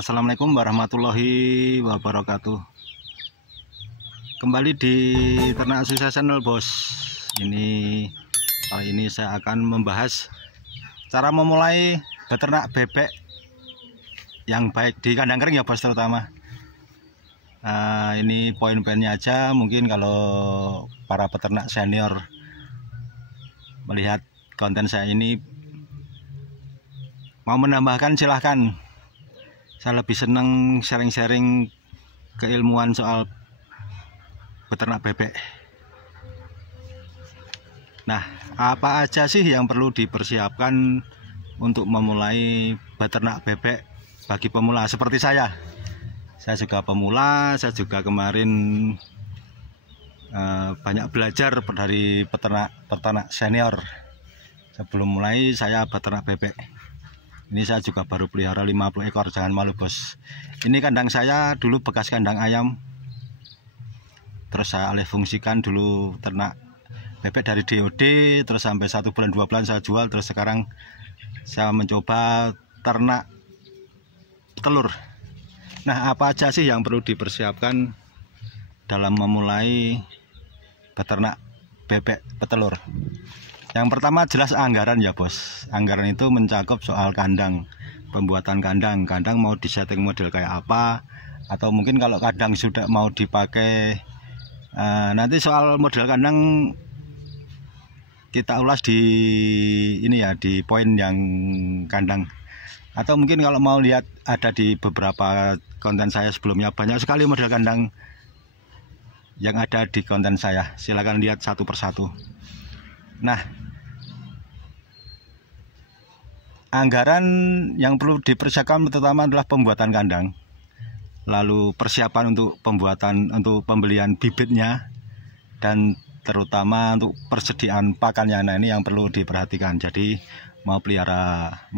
Assalamualaikum warahmatullahi wabarakatuh. Kembali di Ternak Sukses Channel, bos. Kali ini saya akan membahas cara memulai beternak bebek yang baik di kandang kering ya, bos, terutama. Ini poin-poinnya aja. Mungkin kalau para peternak senior melihat konten saya ini mau menambahkan, silahkan. Saya lebih senang sharing-sharing keilmuan soal beternak bebek. Nah, apa aja sih yang perlu dipersiapkan untuk memulai beternak bebek bagi pemula seperti saya? Saya juga pemula, saya juga kemarin banyak belajar dari peternak senior. Sebelum mulai saya beternak bebek. Ini saya juga baru pelihara 50 ekor, jangan malu, bos. Ini kandang saya dulu bekas kandang ayam. Terus saya alih fungsikan dulu ternak bebek dari DOD, terus sampai 1 bulan 2 bulan saya jual, terus sekarang saya mencoba ternak telur. Nah, apa aja sih yang perlu dipersiapkan dalam memulai beternak bebek petelur? Yang pertama jelas anggaran ya, bos. Anggaran itu mencakup soal kandang, pembuatan kandang. Kandang mau disetting model kayak apa, atau mungkin kalau kandang sudah mau dipakai, nanti soal model kandang kita ulas di di poin yang kandang. Atau mungkin kalau mau lihat, ada di beberapa konten saya sebelumnya, banyak sekali model kandang yang ada di konten saya. Silahkan lihat satu persatu. Nah, anggaran yang perlu dipersiapkan pertama adalah pembuatan kandang, lalu persiapan untuk pembelian bibitnya, dan terutama untuk persediaan pakannya. Nah, ini yang perlu diperhatikan. Jadi mau pelihara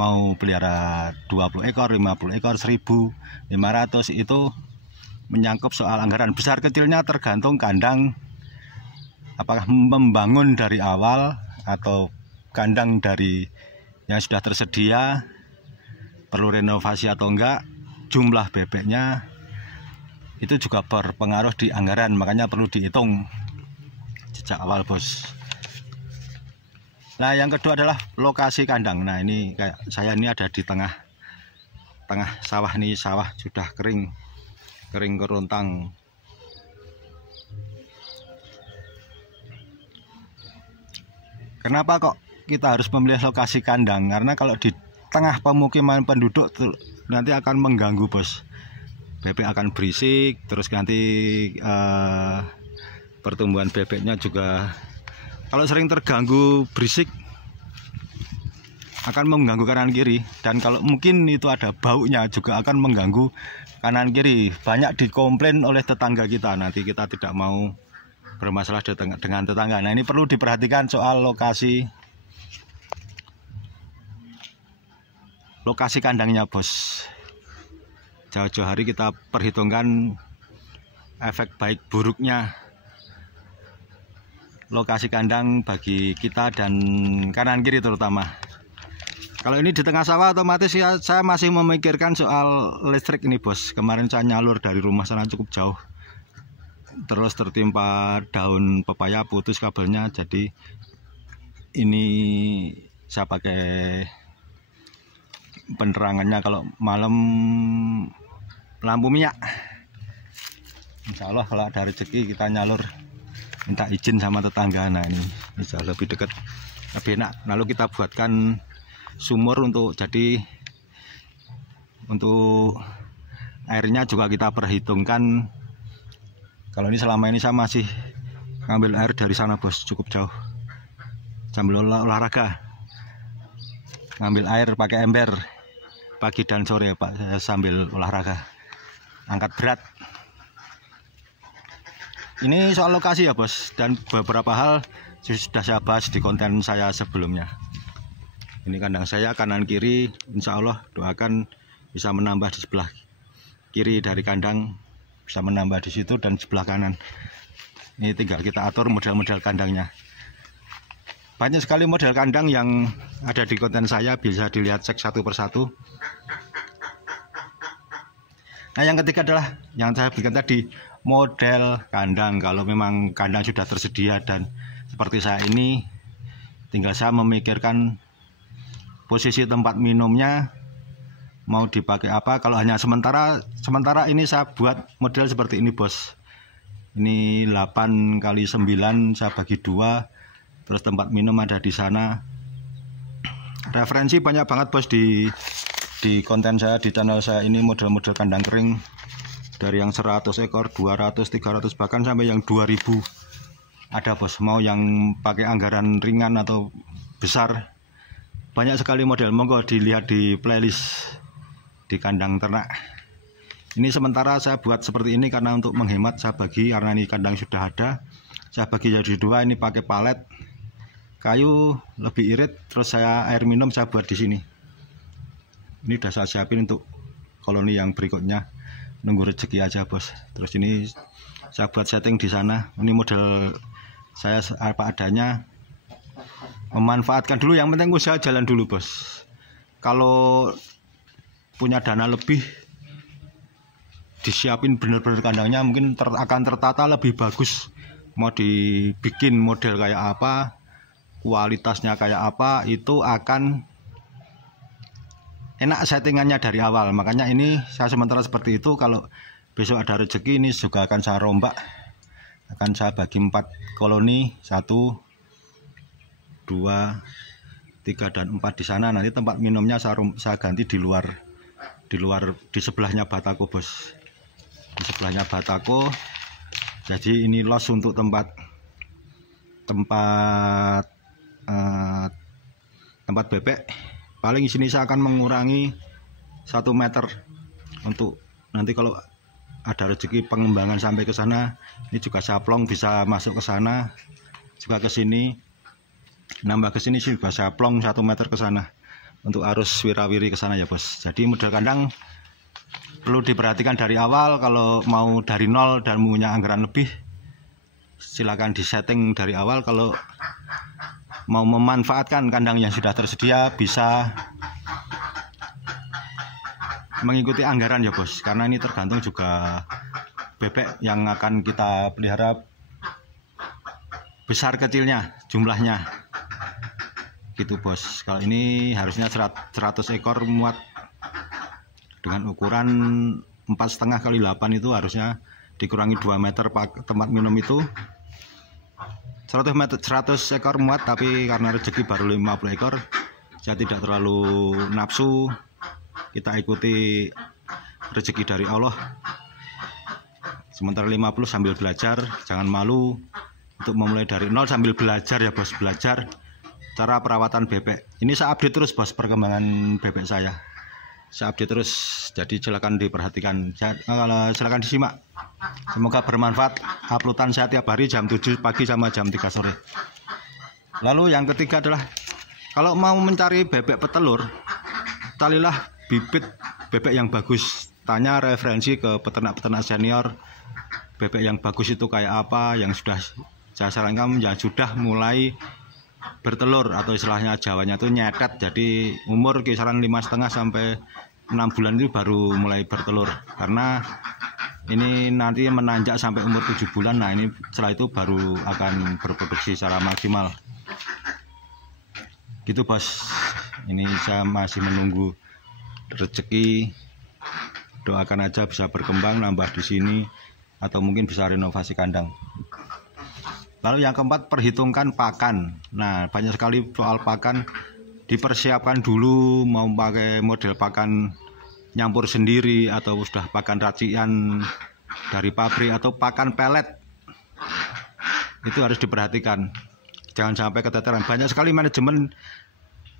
20 ekor, 50 ekor, 1.500, itu menyangkut soal anggaran. Besar kecilnya tergantung kandang, apakah membangun dari awal atau kandang dari yang sudah tersedia perlu renovasi atau enggak. Jumlah bebeknya itu juga berpengaruh di anggaran, makanya perlu dihitung sejak awal, bos. Nah, yang kedua adalah lokasi kandang. Nah, ini kayak saya ini ada di tengah sawah nih, sawah sudah kering kerontang. Kenapa kok kita harus memilih lokasi kandang? Karena kalau di tengah pemukiman penduduk nanti akan mengganggu, bos. Bebek akan berisik, terus nanti pertumbuhan bebeknya juga kalau sering terganggu berisik akan mengganggu kanan kiri, dan kalau mungkin itu ada baunya juga akan mengganggu kanan kiri. Banyak dikomplain oleh tetangga kita, nanti kita tidak mau bermasalah dengan tetangga. Nah, ini perlu diperhatikan soal lokasi kandangnya, bos. Jauh-jauh hari kita perhitungkan efek baik buruknya lokasi kandang bagi kita dan kanan kiri terutama. Kalau ini di tengah sawah, otomatis ya saya masih memikirkan soal listrik ini, bos. Kemarin saya nyalur dari rumah sana cukup jauh, terus tertimpa daun pepaya, putus kabelnya. Jadi ini saya pakai penerangannya kalau malam lampu minyak. Insya Allah kalau ada rezeki kita nyalur, minta izin sama tetangga. Nah, ini bisa lebih dekat, lebih enak. Lalu kita buatkan sumur untuk airnya juga kita perhitungkan. Kalau ini selama ini saya masih ngambil air dari sana, bos, cukup jauh. Sambil olahraga, ngambil air pakai ember pagi dan sore, Pak. Saya sambil olahraga, angkat berat. Ini soal lokasi ya, bos, dan beberapa hal sudah saya bahas di konten saya sebelumnya. Ini kandang saya kanan kiri, insya Allah doakan bisa menambah di sebelah kiri dari kandang, bisa menambah di situ dan sebelah kanan. Ini tinggal kita atur model-model kandangnya. Banyak sekali model kandang yang ada di konten saya, bisa dilihat, cek satu persatu. Nah, yang ketiga adalah yang saya berikan tadi, model kandang. Kalau memang kandang sudah tersedia dan seperti saya ini, tinggal saya memikirkan posisi tempat minumnya mau dipakai apa. Kalau hanya sementara ini saya buat model seperti ini, bos. Ini 8 kali 9 saya bagi 2. Terus tempat minum ada di sana. Referensi banyak banget, bos, di konten saya, di channel saya ini, model-model kandang kering dari yang 100 ekor, 200, 300, bahkan sampai yang 2000 ada, bos. Mau yang pakai anggaran ringan atau besar, banyak sekali model. Monggo dilihat di playlist di kandang ternak. Ini sementara saya buat seperti ini karena untuk menghemat. Saya bagi, karena ini kandang sudah ada, saya bagi jadi 2. Ini pakai palet kayu lebih irit, terus saya air minum saya buat di sini. Ini udah saya siapin untuk koloni yang berikutnya, nunggu rezeki aja, bos. Terus ini saya buat setting di sana. Ini model saya apa adanya, memanfaatkan dulu. Yang penting usaha jalan dulu, bos. Kalau punya dana lebih, disiapin bener-bener kandangnya, mungkin akan tertata lebih bagus. Mau dibikin model kayak apa, kualitasnya kayak apa, itu akan enak settingannya dari awal. Makanya ini saya sementara seperti itu. Kalau besok ada rezeki, ini juga akan saya rombak, akan saya bagi 4 koloni, 1, 2, 3, dan 4 di sana. Nanti tempat minumnya saya ganti di luar, di sebelahnya batako, bos. Di sebelahnya batako. Jadi ini los untuk tempat bebek. Paling di sini saya akan mengurangi 1 meter untuk nanti kalau ada rezeki pengembangan sampai ke sana. Ini juga saya plong, bisa masuk ke sana, juga ke sini, nambah ke sini sih juga saya plong 1 meter ke sana untuk arus wirawiri ke sana, ya, bos. Jadi model kandang perlu diperhatikan dari awal. Kalau mau dari nol dan punya anggaran lebih, silakan disetting dari awal. Kalau mau memanfaatkan kandang yang sudah tersedia, bisa mengikuti anggaran, ya, bos. Karena ini tergantung juga bebek yang akan kita pelihara, besar kecilnya, jumlahnya, gitu, bos. Kalau ini harusnya 100 ekor muat dengan ukuran 4,5 kali 8, itu harusnya dikurangi 2 meter tempat minum itu. 100 ekor muat, tapi karena rezeki baru 50 ekor, saya tidak terlalu nafsu. Kita ikuti rezeki dari Allah. Sementara 50 sambil belajar, jangan malu untuk memulai dari nol sambil belajar, ya, bos. Belajar cara perawatan bebek. Ini saya update terus, bos, perkembangan bebek saya. Saya update terus, jadi silakan diperhatikan, silakan disimak. Semoga bermanfaat. Uploadan saya tiap hari jam 7 pagi sama jam 3 sore. Lalu yang ketiga adalah, kalau mau mencari bebek petelur, carilah bibit bebek yang bagus. Tanya referensi ke peternak-peternak senior, bebek yang bagus itu kayak apa, yang sudah saya sarankan, yang sudah mulai bertelur, atau istilahnya Jawanya itu nyetet. Jadi umur kisaran 5,5 sampai 6 bulan itu baru mulai bertelur. Karena ini nanti menanjak sampai umur 7 bulan. Nah, ini setelah itu baru akan berproduksi secara maksimal. Gitu, bos. Ini saya masih menunggu rezeki. Doakan aja bisa berkembang, nambah di sini, atau mungkin bisa renovasi kandang. Lalu yang keempat, perhitungkan pakan. Nah, banyak sekali soal pakan. Dipersiapkan dulu, mau pakai model pakan nyampur sendiri, atau sudah pakan racian dari pabrik, atau pakan pelet. Itu harus diperhatikan, jangan sampai keteteran. Banyak sekali manajemen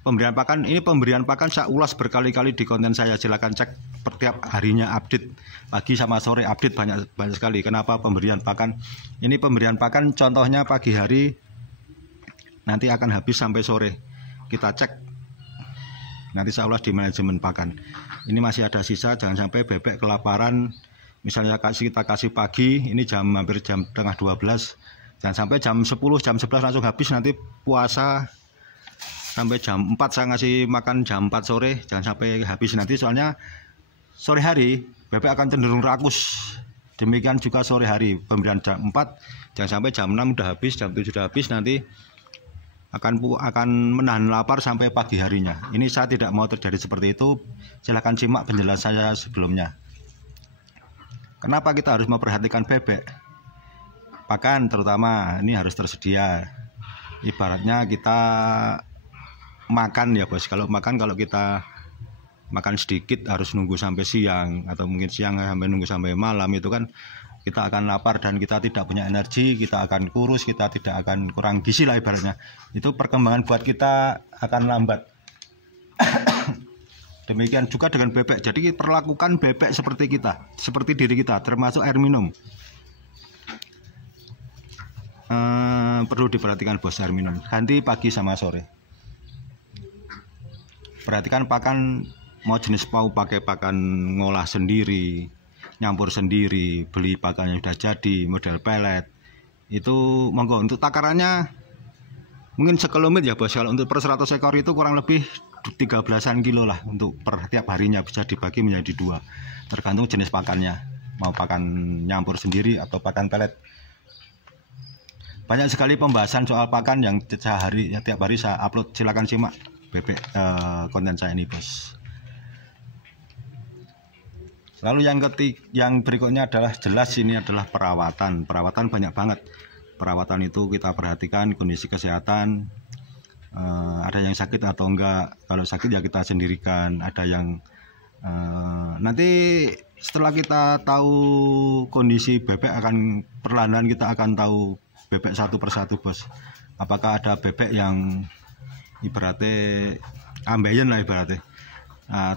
pemberian pakan. Ini pemberian pakan saya ulas berkali-kali di konten saya. Silakan cek setiap harinya, update pagi sama sore, update banyak sekali. Kenapa pemberian pakan? Ini pemberian pakan contohnya pagi hari, nanti akan habis sampai sore. Kita cek, nanti saya ulas di manajemen pakan. Ini masih ada sisa, jangan sampai bebek kelaparan. Misalnya kita kasih pagi, ini hampir jam tengah 12, jangan sampai jam 10, jam 11 langsung habis. Nanti puasa sampai jam 4 saya ngasih makan jam 4 sore, jangan sampai habis nanti. Soalnya sore hari bebek akan cenderung rakus. Demikian juga sore hari, pemberian jam 4, jangan sampai jam 6 udah habis, jam 7 udah habis, nanti akan menahan lapar sampai pagi harinya. Ini saya tidak mau terjadi seperti itu. Silahkan simak penjelasan saya sebelumnya. Kenapa kita harus memperhatikan bebek? Pakan terutama ini harus tersedia. Ibaratnya kita makan ya bos. Kalau kita makan sedikit harus nunggu sampai siang, atau mungkin siang sampai nunggu sampai malam, itu kan kita akan lapar dan kita tidak punya energi, kita akan kurus, kita tidak akan kurang gizi lah ibaratnya. Itu perkembangan buat kita akan lambat. Demikian juga dengan bebek. Jadi perlakukan bebek seperti kita, seperti diri kita, termasuk air minum. Perlu diperhatikan bos, air minum ganti pagi sama sore. Perhatikan pakan, mau jenis pakai pakan ngolah sendiri, nyampur sendiri, beli pakan yang sudah jadi model pelet, itu monggo. Untuk takarannya mungkin sekelumit ya bos. Kalau untuk per 100 ekor itu kurang lebih 13-an kilo lah untuk per tiap harinya, bisa dibagi menjadi 2 tergantung jenis pakannya, mau pakan nyampur sendiri atau pakan pelet. Banyak sekali pembahasan soal pakan yang tiap hari saya upload. Silakan simak bebek konten saya ini bos. Lalu yang berikutnya adalah jelas ini adalah perawatan. Perawatan banyak banget. Perawatan itu kita perhatikan kondisi kesehatan, ada yang sakit atau enggak. Kalau sakit ya kita sendirikan. Ada yang nanti setelah kita tahu kondisi bebek, akan perlahan kita akan tahu bebek satu persatu bos. Apakah ada bebek yang ibaratnya ambeien lah ibaratnya.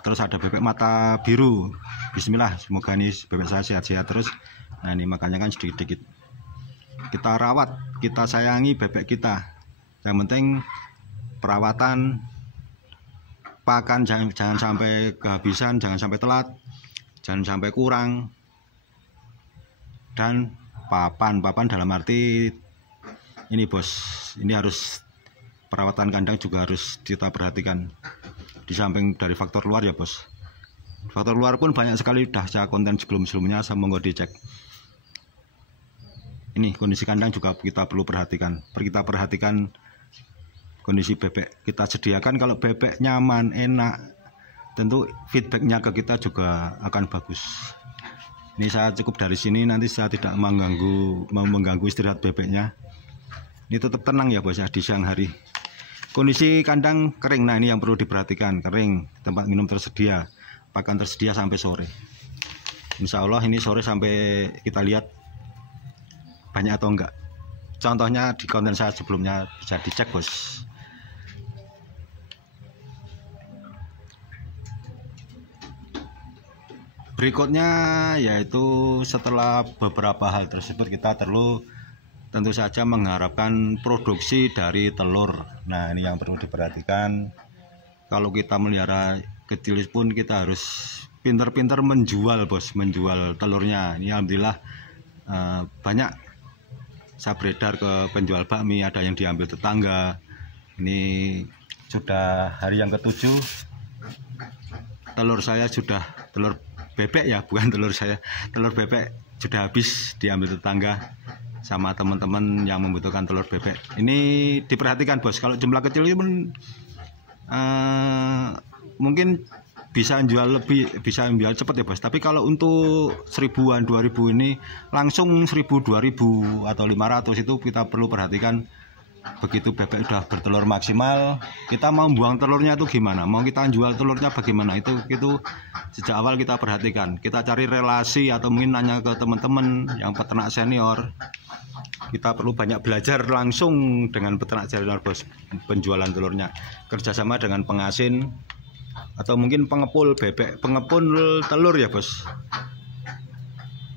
Terus ada bebek mata biru. Bismillah, semoga ini bebek saya sehat-sehat terus. Nah ini makanya kan sedikit-sedikit kita rawat, kita sayangi bebek kita. Yang penting perawatan, pakan jangan sampai kehabisan, jangan sampai telat, jangan sampai kurang. Dan papan dalam arti ini bos, ini harus perawatan kandang juga harus kita perhatikan. Di samping dari faktor luar ya bos, faktor luar pun banyak sekali, udah saya konten sebelumnya, saya monggo dicek. Ini kondisi kandang juga kita perlu perhatikan. Kita perhatikan kondisi bebek, kita sediakan. Kalau bebek nyaman, enak, tentu feedbacknya ke kita juga akan bagus. Ini saya cukup dari sini, nanti saya tidak mengganggu istirahat bebeknya. Ini tetap tenang ya bos ya di siang hari. Kondisi kandang kering, nah ini yang perlu diperhatikan, kering, tempat minum tersedia, pakan tersedia sampai sore. Insya Allah ini sore sampai kita lihat banyak atau enggak. Contohnya di konten saya sebelumnya bisa dicek bos. Berikutnya yaitu setelah beberapa hal tersebut kita tentu saja mengharapkan produksi dari telur. Nah ini yang perlu diperhatikan. Kalau kita melihara kecil pun kita harus pintar-pintar menjual bos, menjual telurnya. Ini alhamdulillah banyak saya beredar ke penjual bakmi, ada yang diambil tetangga. Ini sudah hari yang ke-7, telur saya sudah, telur bebek ya, bukan telur saya, telur bebek sudah habis diambil tetangga sama teman-teman yang membutuhkan telur bebek. Ini diperhatikan bos, kalau jumlah kecil itu pun mungkin bisa jual cepat ya bos. Tapi kalau untuk 1000-an 2000 ini langsung 1000 2000 atau 500 itu kita perlu perhatikan. Begitu bebek udah bertelur maksimal, kita mau buang telurnya itu gimana, mau kita jual telurnya bagaimana, itu sejak awal kita perhatikan. Kita cari relasi atau mungkin nanya ke teman-teman yang peternak senior. Kita perlu banyak belajar langsung dengan peternak senior bos, penjualan telurnya, kerjasama dengan pengasin atau mungkin pengepul bebek, pengepul telur ya bos,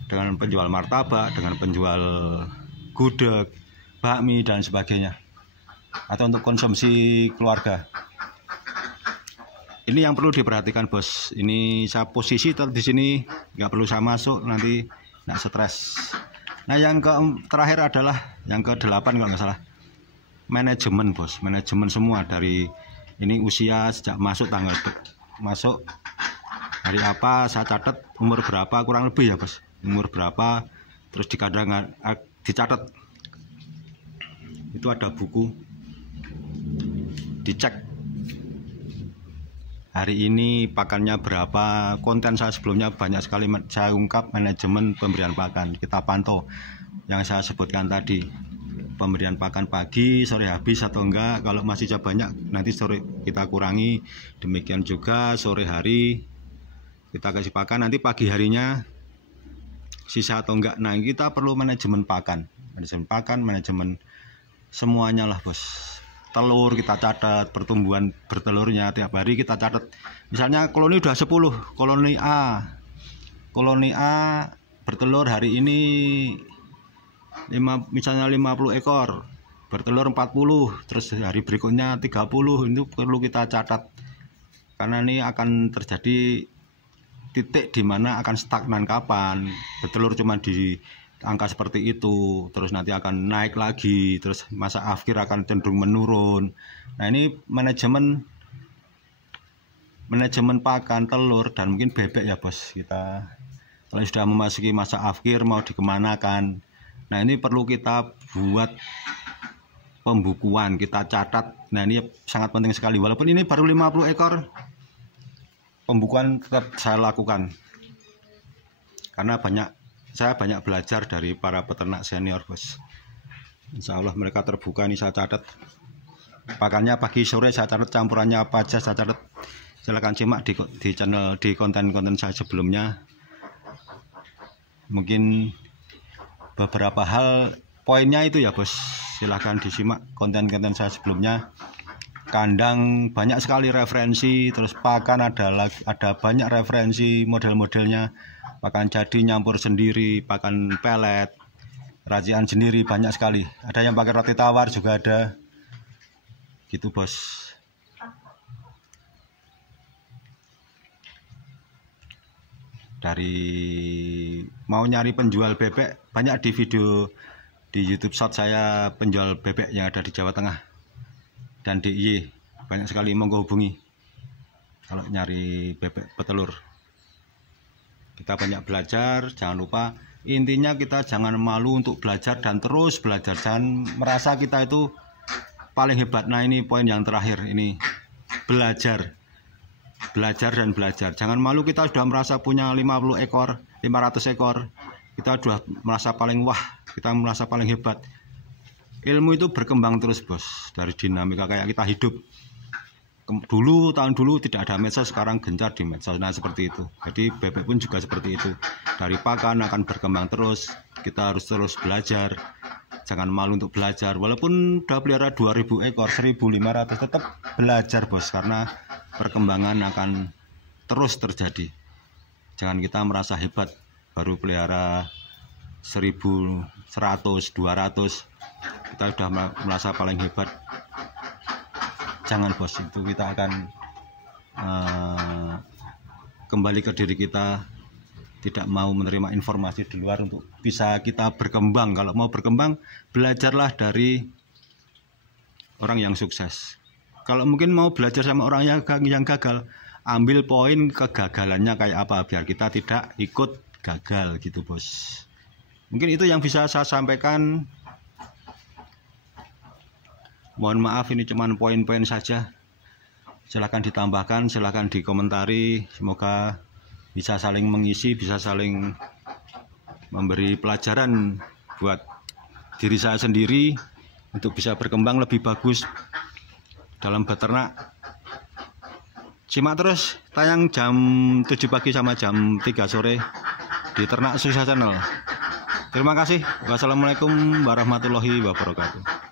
dengan penjual martabak, dengan penjual gudeg, bakmi dan sebagainya, atau untuk konsumsi keluarga. Ini yang perlu diperhatikan bos. Ini saya posisi di sini, nggak perlu saya masuk, nanti nggak stres. Nah yang terakhir adalah yang ke-8 kalau nggak salah, manajemen bos, manajemen semua dari ini usia sejak masuk hari apa, saya catat umur berapa, kurang lebih ya bos, umur berapa, terus di kandang dicatat. Itu ada buku, dicek hari ini pakannya berapa. Konten saya sebelumnya banyak sekali saya ungkap manajemen pemberian pakan, kita pantau yang saya sebutkan tadi, pemberian pakan pagi, sore habis atau enggak. Kalau masih banyak nanti sore kita kurangi, demikian juga sore hari kita kasih pakan, nanti pagi harinya sisa atau enggak. Nah, kita perlu manajemen pakan, manajemen semuanya lah bos. Telur kita catat, pertumbuhan bertelurnya tiap hari kita catat. Misalnya koloni udah 10, koloni A bertelur hari ini misalnya 50 ekor, bertelur 40, terus hari berikutnya 30. Itu perlu kita catat, karena ini akan terjadi titik di mana akan stagnan kapan, bertelur cuma di angka seperti itu, terus nanti akan naik lagi, terus masa akhir akan cenderung menurun. Nah, ini manajemen pakan, telur, dan mungkin bebek ya bos. Kita kalau sudah memasuki masa akhir mau dikemanakan, nah ini perlu kita buat pembukuan, kita catat. Nah, ini sangat penting sekali, walaupun ini baru 50 ekor, pembukuan tetap saya lakukan, karena saya banyak belajar dari para peternak senior bos. Insya Allah mereka terbuka. Ini saya catat pakannya pagi sore, saya catat campurannya apa aja, saya catat. Silahkan simak di channel, di konten-konten saya sebelumnya. Mungkin beberapa hal poinnya itu ya bos, silahkan disimak konten-konten saya sebelumnya. Kandang banyak sekali referensi, terus pakan ada banyak referensi model-modelnya. Pakan jadi, nyampur sendiri, pakan pelet, racian sendiri, banyak sekali. Ada yang pakai roti tawar juga ada, gitu bos. Dari mau nyari penjual bebek, banyak di video di YouTube Short saya penjual bebek yang ada di Jawa Tengah dan DIY, banyak sekali, monggo hubungi kalau nyari bebek petelur. Kita banyak belajar, jangan lupa, intinya kita jangan malu untuk belajar dan terus belajar, jangan merasa kita itu paling hebat. Nah, ini poin yang terakhir, ini belajar dan belajar. Jangan malu, kita sudah merasa punya 50 ekor, 500 ekor, kita sudah merasa paling wah, kita merasa paling hebat. Ilmu itu berkembang terus bos, dari dinamika kayak kita hidup. Tahun dulu tidak ada medsos, sekarang gencar di medsos. Nah, seperti itu. Jadi bebek pun juga seperti itu. Dari pakan akan berkembang terus. Kita harus terus belajar. Jangan malu untuk belajar. Walaupun udah pelihara 2000 ekor, 1500, tetap belajar bos, karena perkembangan akan terus terjadi. Jangan kita merasa hebat baru pelihara 1000, 100, 200, kita sudah merasa paling hebat. Jangan bos, itu kita akan kembali ke diri kita, tidak mau menerima informasi di luar untuk bisa kita berkembang. Kalau mau berkembang, belajarlah dari orang yang sukses. Kalau mungkin mau belajar sama orang yang gagal, ambil poin kegagalannya kayak apa, biar kita tidak ikut gagal, gitu bos. Mungkin itu yang bisa saya sampaikan. Mohon maaf, ini cuma poin-poin saja. Silahkan ditambahkan, silahkan dikomentari. Semoga bisa saling mengisi, bisa saling memberi pelajaran buat diri saya sendiri untuk bisa berkembang lebih bagus dalam beternak. Simak terus tayang jam 7 pagi sama jam 3 sore di Ternak Sukses Channel. Terima kasih. Wassalamualaikum warahmatullahi wabarakatuh.